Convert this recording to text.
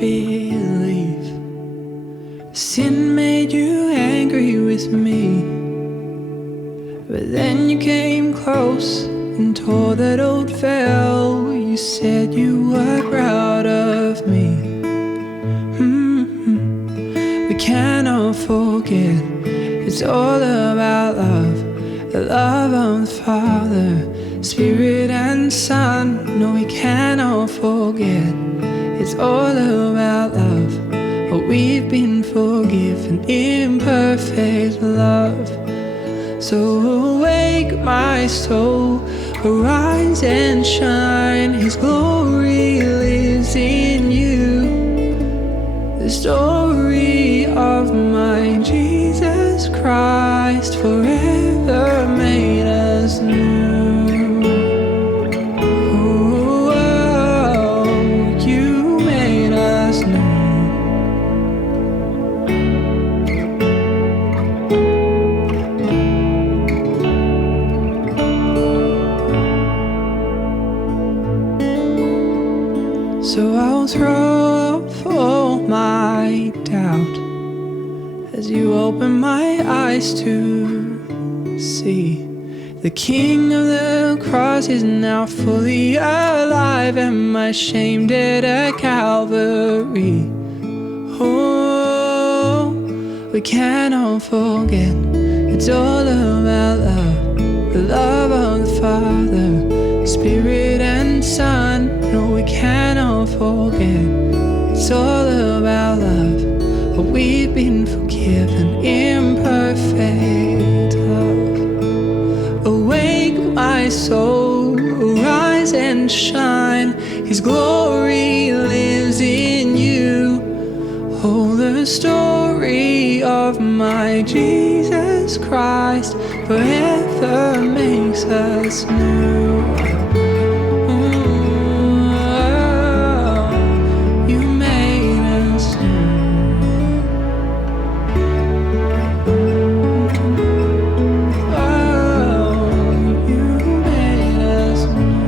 believe sin made you angry with me, but then you came close and tore that old veil. You said you were proud of me. We cannot forget, it's all about love, the love of the Father, Spirit and Son. No, we cannot forget, it's all about love. Oh, we've been forgiven in perfect love. So awake my soul, arise and shine. His glory lives in you. The story of my Jesus Christ forever made us new. Oh, as you open my eyes to see. The King of the cross is now fully alive, and my shame dead at Calvary. Oh, we cannot forget, it's all about love, the love of the Father, Spirit and Son. No, we cannot forget, it's all about love, but we've been forgiven in perfect love. Awake, my soul, arise and shine, His glory lives in you. Oh, the story of my Jesus Christ forever makes us new. You made us new. You made us new.